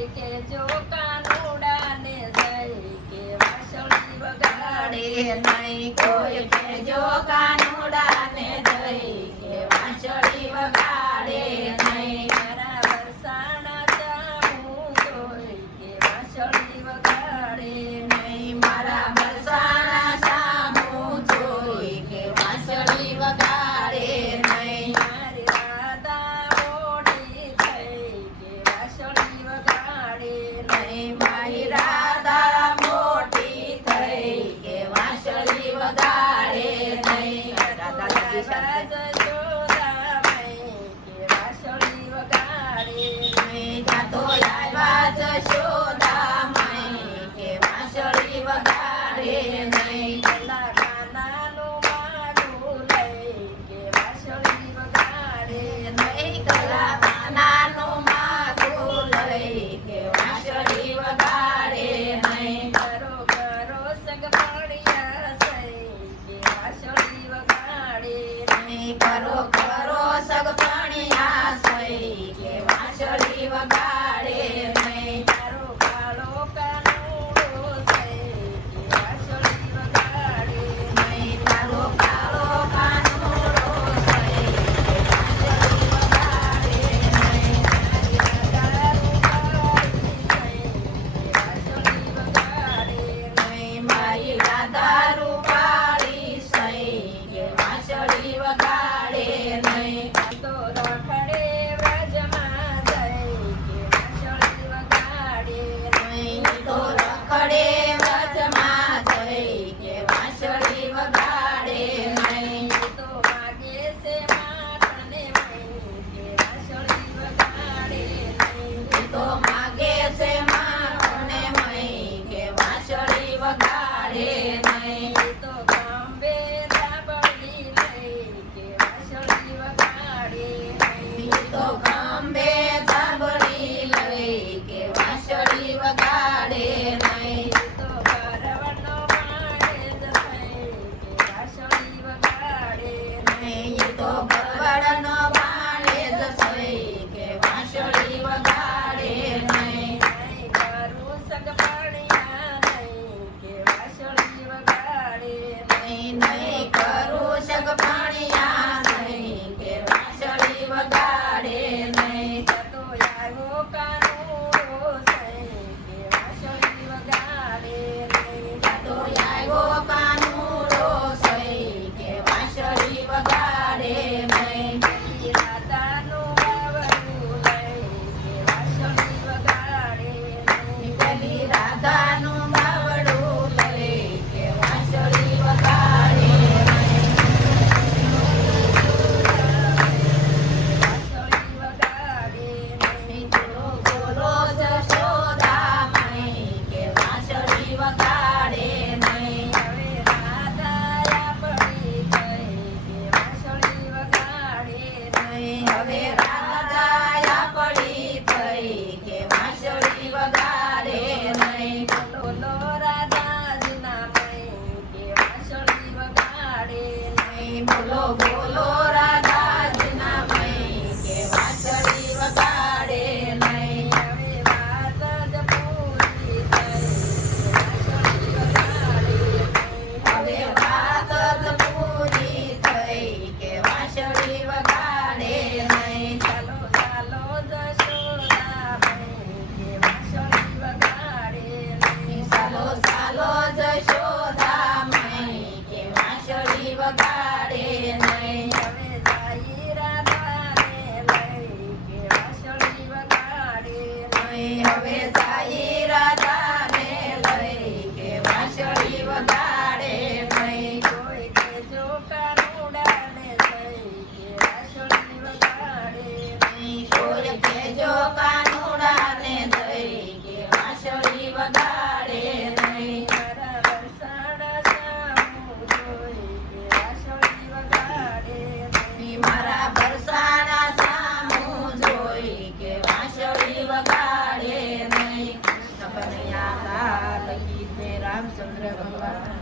કોઈ કે જો કાનુડા ને જઈ કે વાંસળી વગાડે નહીં કોઈ કે જો કાનુડા ને જઈ કે વાંસળી વગાડે નહીં મારા વરસાણા જામું જોઈ કે વાંસળી વગાડે નહીં મારા વરસાણા સામું જોઈ કે વાંસળી વગાડે નહીં મારી રાધા મોડી થઈ કે વાંસળી વગાડે નહીં મારી રાધા મોટી થઈ કે વાંસળી વગાડે નહીં રાધા લાગી સાથે જાતો આવ્યા જશોદા માઈ કે વાંસળી વગાડે નહીં પેલા કાનાનું માગું લઈ કે વાંસળી વગાડે નહીં કલા કાનાનું માગું લઈ કે વાંસળી વગાડે નહીં કરો કરો સગપણિયા સઈ કે વાંસળી વગાડે નહીં કરો કરો સગપણિયા સઈ કે વાંસળી વગાડે નહીં તારો કાળો કાનુડો સઈ કે વાંસળી વગાડે નહીં તારો કાળો કાનુડો સઈ કે વાંસળી વગાડે નહીં મારી રાધા રૂપાળી સઈ કે વાંસળી વગાડે નહીં તો રખડે વ્રજમાં જઈ કે વાંસળી વગાડે નહીં તો રખડે વ્રજમાં જઈ કે વાંસળી વગાડે નહીં તો માગે છે માટને મઈ કે વાંસળી વગાડે તો માગે છે માણને મઈ કે વાંસળી વગાડે નહીં તો ગાંબે ધાબળી લઈ કે વાંસળી વગાડે તો ગંબે ધાબળી લઈ કે વાંસળી વગાડે નહીં તો ભરવનો માળે જઈ કે વાંસળી વગાડે નહીં તો ભરવાડનો બાણે જસઈ કે વાંસળી વગાડે નહીં નહીં કરું સગપણિયા નહીં કે વાંસળી વગાડે નહીં નહીં કરું સગપણિયા નહીં કે વાંસળી વગાડે નહીં તો આવ્યો કાનુડો સઈ કે વાંસળી વગાડે તો આવ્યો કાનુડો સઈ કે વાંસળી વગાડે નહીં રાધાનું બાવળું લઈ કે વાંસળી વગાડે પેલી રાધાનું બાવડું લઈ કે વાંસળી વગાડે વાંસળી વગાડે નહીં બોલો બોલો જશોદા માઈ કે વાંસળી વગાડે નહીં હવે રાધા પડી ગઈ કે વાંસળી વગાડે નહીં હવે રાધા પડી થઈ કે વાંસળી વગાડે નહીં બોલો રાધાજીના મઈ કે વાંસળી વગાડે નહીં બોલો બોલો રાધાજીના મઈ કે વાંસળી વગાડે નહીં હવે વાત જ પૂરી થઈ કે વાંસળી વગાડે હવે વાત જ પૂરી થઈ કે વાંસળી વગાડે નહીં ચાલો ચાલો જશોદા મઈ કે વાંસળી વગાડે ચાલો ચાલો જશોદા મઈ કે વાંસળી વગાડે નહીં હવે જાય રાધાને લઈ કે વાંસળી વગાડે નહીં હવે જાય રાધાને લઈ કે વાંસળી વગાડે નહીં કોઈ કે જો કાનુડાને જઈ કે વાંસળી વગાડે નહીં કોઈ કે જો કાનુડાને દઈ કે વાંસળી વગાડે નહીં મારા વરસાણા સામું જોઈ કે વાંસળી વગાડે નહીં મારા બરસાણા સામું જોઈ કે વાંસળી વગાડે નહીં કનૈયા લાલ કી જય રામચંદ્ર ભગવાન